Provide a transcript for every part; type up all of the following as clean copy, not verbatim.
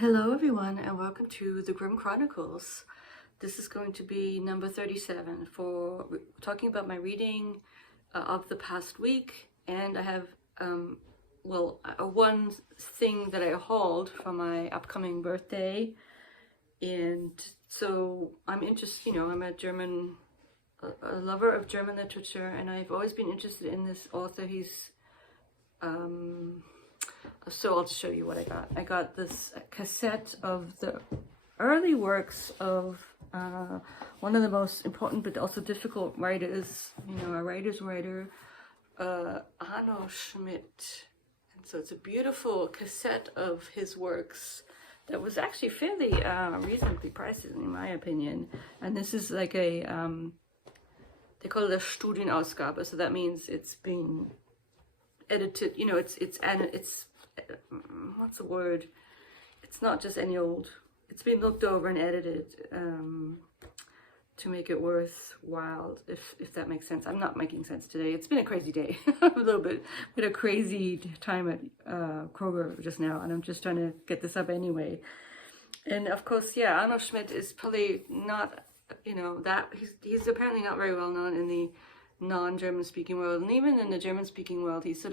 Hello everyone and welcome to the Grimm Chronicles. This is going to be number 37 for talking about my reading of the past week, and I have one thing that I hauled for my upcoming birthday. And so I'm interested, I'm a lover of German literature, and I've always been interested in this author. He's so I'll just show you what I got. I got this cassette of the early works of one of the most important but also difficult writers, a writer's writer, Arno Schmidt. And so it's a beautiful cassette of his works that was actually fairly reasonably priced, in my opinion. And this is like a, they call it a Studienausgabe, so that means it's being edited, it's what's the word? It's not just any old, it's been looked over and edited to make it worthwhile, if that makes sense. I'm not making sense today. It's been a crazy day, a little bit. We had a crazy time at Kroger just now, and I'm just trying to get this up anyway. And of course, yeah, Arno Schmidt is probably not, that he's apparently not very well known in the non-German speaking world, and even in the German speaking world, he is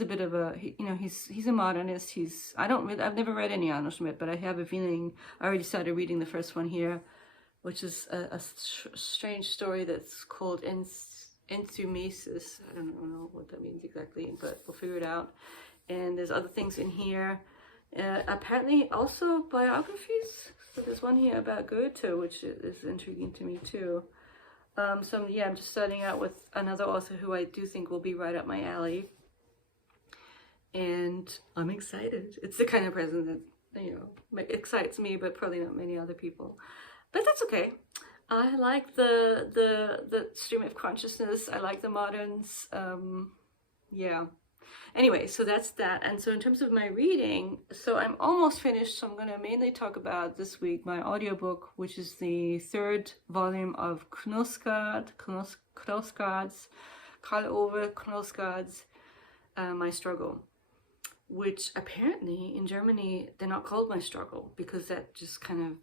a bit of a, he's a modernist. I've never read any Arno Schmidt, but I have a feeling I already started reading the first one here, which is a strange story that's called Enthymesis. I don't know what that means exactly, but we'll figure it out. And there's other things in here, apparently also biographies. So there's one here about Goethe, which is intriguing to me too. I'm just starting out with another author who I do think will be right up my alley. And I'm excited. It's the kind of present that, excites me, but probably not many other people. But that's okay. I like the stream of consciousness. I like the moderns. Anyway, so that's that. And so in terms of my reading, so I'm almost finished. So I'm going to mainly talk about this week my audiobook, which is the third volume of Karl-Ove Kanusgaard's My Struggle, which apparently in Germany, they're not called My Struggle, because that just kind of,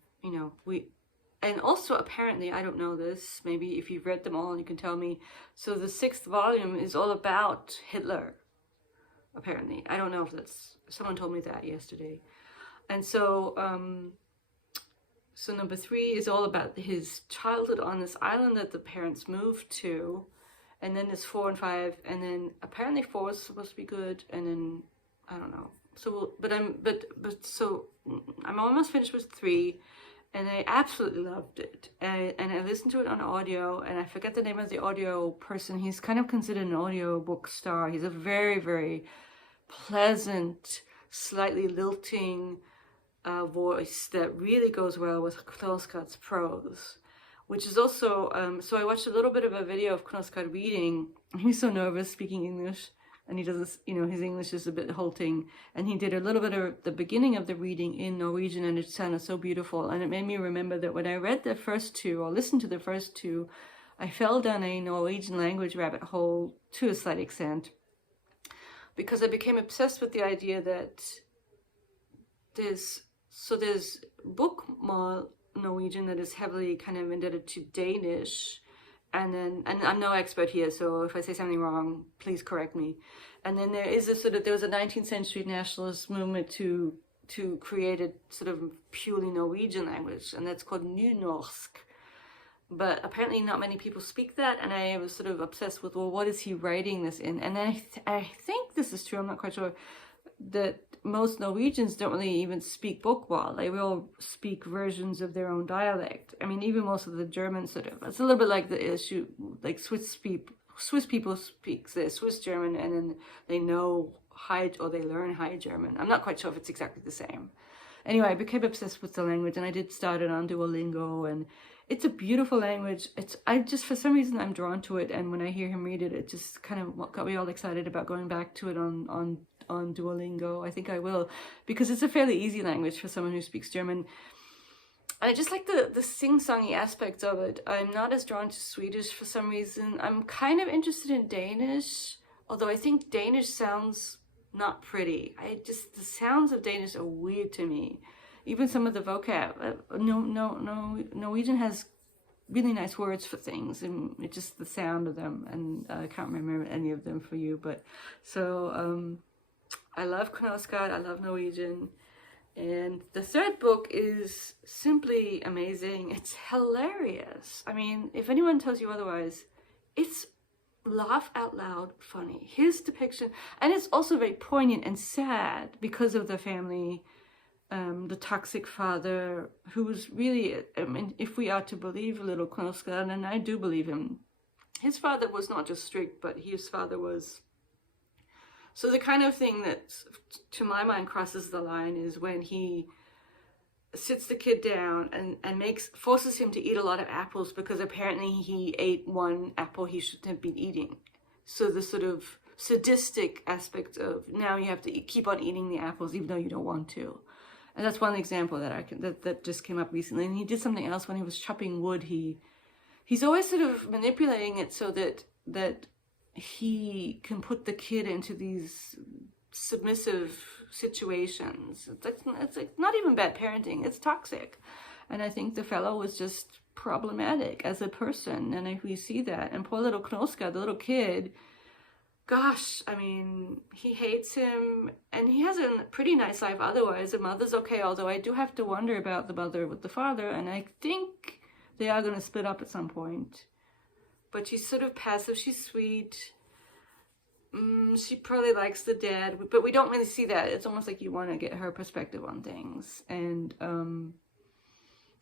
and also apparently, I don't know this, maybe if you've read them all, you can tell me. So the sixth volume is all about Hitler. Apparently, I don't know if someone told me that yesterday. And so number 3 is all about his childhood on this island that the parents moved to, and then there's 4 and 5, and then apparently 4 is supposed to be good, and then I don't know. So I'm almost finished with 3, and I absolutely loved it. And I listened to it on audio, and I forget the name of the audio person. He's kind of considered an audiobook star. He's a very, very pleasant, slightly lilting voice that really goes well with Kanusgaard's prose, which is also, so I watched a little bit of a video of Kanusgaard reading. He's so nervous speaking English, and he doesn't, his English is a bit halting, and he did a little bit of the beginning of the reading in Norwegian, and it sounded so beautiful, and it made me remember that when I read the first 2, or listened to the first 2, I fell down a Norwegian language rabbit hole to a slight extent, because I became obsessed with the idea that there's bookmål Norwegian that is heavily kind of indebted to Danish, and I'm no expert here, so if I say something wrong, please correct me. And then there was a 19th century nationalist movement to create a sort of purely Norwegian language, and that's called Nynorsk. But apparently not many people speak that, and I was sort of obsessed with, well, what is he writing this in? And then I think this is true, I'm not quite sure, that most Norwegians don't really even speak bokmål. They will speak versions of their own dialect. I mean, even most of the Germans sort of, it's a little bit like the issue, like Swiss people speak the Swiss German, and then they know they learn High German. I'm not quite sure if it's exactly the same. Anyway, I became obsessed with the language, and I did start it on Duolingo, and it's a beautiful language. For some reason, I'm drawn to it, and when I hear him read it, it just kind of got me all excited about going back to it on Duolingo. I think I will, because it's a fairly easy language for someone who speaks German. I just like the sing-songy aspects of it. I'm not as drawn to Swedish for some reason. I'm kind of interested in Danish, although I think Danish sounds not pretty. The sounds of Danish are weird to me. even some of the vocab. Norwegian has really nice words for things, and it's just the sound of them, and I can't remember any of them for you, but so I love Kanusgaard, I love Norwegian. And the third book is simply amazing. It's hilarious. I mean, if anyone tells you otherwise, it's laugh out loud funny. His depiction, and it's also very poignant and sad because of the family, the toxic father, who was really, I mean, if we are to believe little Kanusgaard, and I do believe him, his father was not just strict, but his father was... So the kind of thing that, to my mind, crosses the line is when he sits the kid down and forces him to eat a lot of apples because apparently he ate one apple he shouldn't have been eating. So the sort of sadistic aspect of now you have to keep on eating the apples even though you don't want to. And that's one example that just came up recently. And he did something else when he was chopping wood. He's always sort of manipulating it so that he can put the kid into these submissive situations. It's like not even bad parenting, it's toxic. And I think the fellow was just problematic as a person, and if we see that, and poor little Kanusgaard, the little kid, gosh, I mean, he hates him, and he has a pretty nice life otherwise. The mother's okay, although I do have to wonder about the mother with the father, and I think they are going to split up at some point. But she's sort of passive, she's sweet. She probably likes the dad, but we don't really see that. It's almost like you want to get her perspective on things. And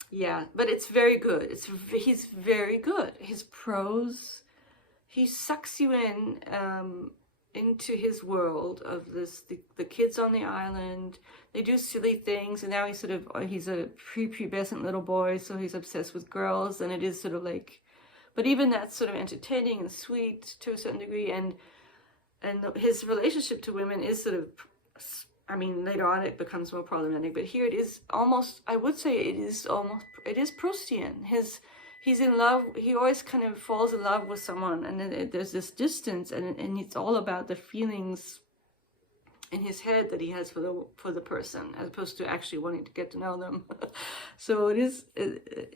yeah, but it's very good. He's very good. His prose, he sucks you in into his world of this, the kids on the island. They do silly things, and now he's a prepubescent little boy, so he's obsessed with girls, and it is sort of like, but even that's sort of entertaining and sweet to a certain degree, and his relationship to women is sort of, I mean, later on it becomes more problematic, but here it is almost, I would say it is Proustian. He's in love, he always kind of falls in love with someone, and then there's this distance, and it's all about the feelings in his head that he has for the person, as opposed to actually wanting to get to know them. So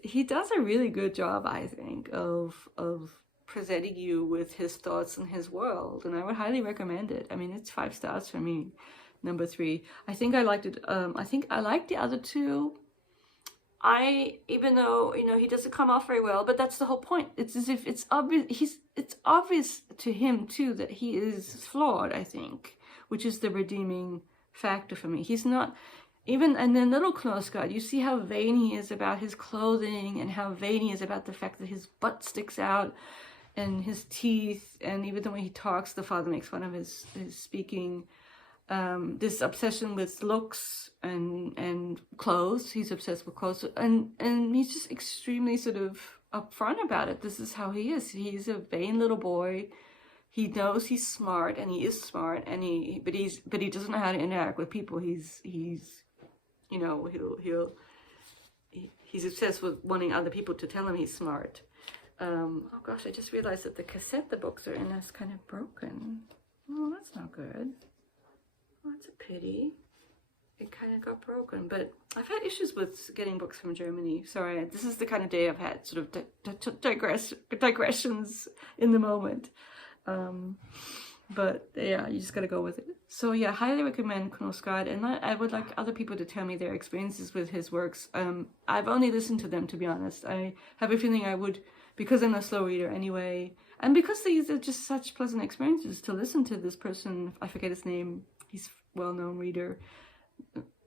he does a really good job, I think, of presenting you with his thoughts and his world, and I would highly recommend it. I mean, it's 5 stars for me. Number 3. I think I liked it. I think I liked the other 2. Even though, you know, he doesn't come off very well, but that's the whole point. It's as if it's obvious. It's obvious to him too that he is flawed, I think, which is the redeeming factor for me. He's not even, and then little Kanusgaard, you see how vain he is about his clothing, and how vain he is about the fact that his butt sticks out, and his teeth, and even the way he talks. The father makes fun of his speaking. This obsession with looks and clothes. He's obsessed with clothes, and he's just extremely sort of upfront about it. This is how he is. He's a vain little boy. He knows he's smart, and he is smart, and but he doesn't know how to interact with people. He's you know, he's obsessed with wanting other people to tell him he's smart. Oh gosh, I just realized that the cassette the books are in is kind of broken. Oh, that's not good. Oh, that's a pity. It kind of got broken, but I've had issues with getting books from Germany. Sorry, this is the kind of day I've had sort of digressions in the moment. But yeah, you just gotta go with it. So yeah, highly recommend Kanusgaard, and I would like other people to tell me their experiences with his works. I've only listened to them, to be honest. I have a feeling I would, because I'm a slow reader anyway, and because these are just such pleasant experiences to listen to this person. I forget his name. He's a well-known reader.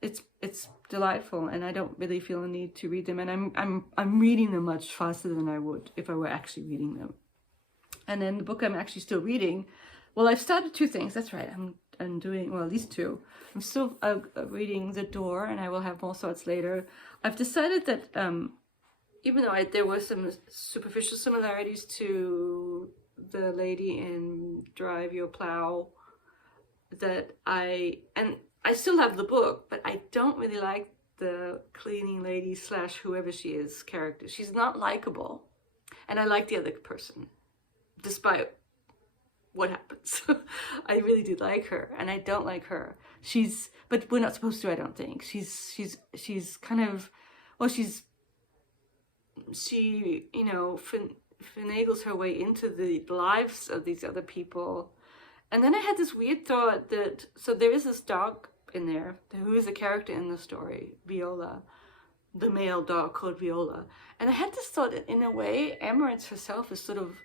It's delightful, and I don't really feel a need to read them. And I'm reading them much faster than I would if I were actually reading them. And then the book I'm actually still reading. Well, I've started 2 things. That's right. I'm doing, well, at least 2. I'm still reading The Door, and I will have more thoughts later. I've decided that even though there were some superficial similarities to the lady in Drive Your Plow, that I still have the book, but I don't really like the cleaning lady / whoever she is character. She's not likable, and I like the other person, despite what happens. I really did like her, and I don't like her. But we're not supposed to, I don't think. She's kind of, well, she, you know, finagles her way into the lives of these other people. And then I had this weird thought that, so there is this dog in there, who is a character in the story, Viola, the male dog called Viola. And I had this thought that in a way, Amaranth herself is sort of,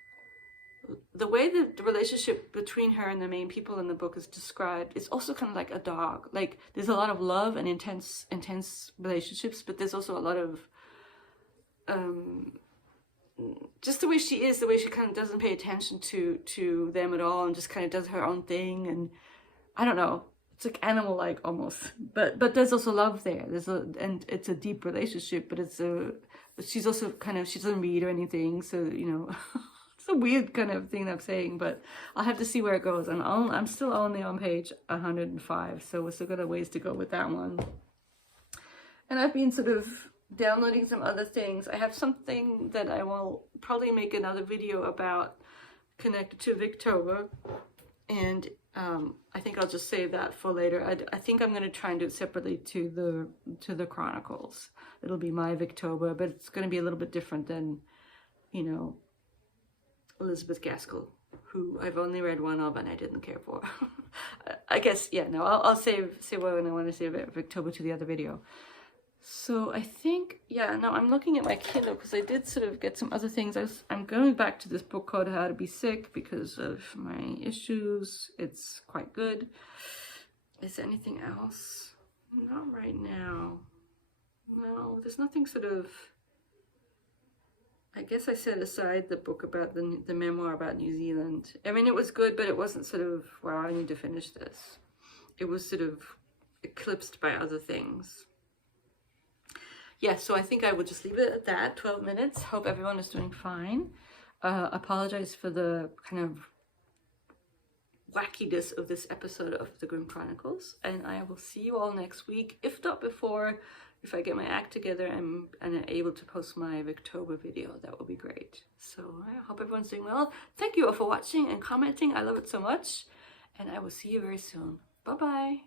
the way that the relationship between her and the main people in the book is described, it's also kind of like a dog. Like, there's a lot of love and intense relationships, but there's also a lot of just the way she is, the way she kind of doesn't pay attention to them at all and just kind of does her own thing. And I don't know, it's like animal-like almost, but there's also love there. And it's a deep relationship, but she's also kind of, she doesn't read or anything, so, you know. It's a weird kind of thing I'm saying, but I'll have to see where it goes. I'm still only on page 105, so we're still got a ways to go with that one. And I've been sort of downloading some other things. I have something that I will probably make another video about connected to Victober, and I think I'll just save that for later. I think I'm going to try and do it separately to the Chronicles. It'll be my Victober, but it's going to be a little bit different than, you know, Elizabeth Gaskell, who I've only read one of and I didn't care for. I guess, yeah, no, I'll save what I want to say about Victober to the other video. So I think, yeah, no, I'm looking at my Kindle because I did sort of get some other things. I'm going back to this book called How to Be Sick because of my issues. It's quite good. Is there anything else? Not right now. No, there's nothing sort of... I guess I set aside the book about the memoir about New Zealand. I mean, it was good, but it wasn't sort of, wow, I need to finish this. It was sort of eclipsed by other things. Yeah, so I think I will just leave it at that, 12 minutes. Hope everyone is doing fine. Apologize for the kind of wackiness of this episode of the Grimm Chronicles. And I will see you all next week, if not before. If I get my act together and I'm able to post my Victober video, that would be great. So I hope everyone's doing well. Thank you all for watching and commenting. I love it so much. And I will see you very soon. Bye-bye.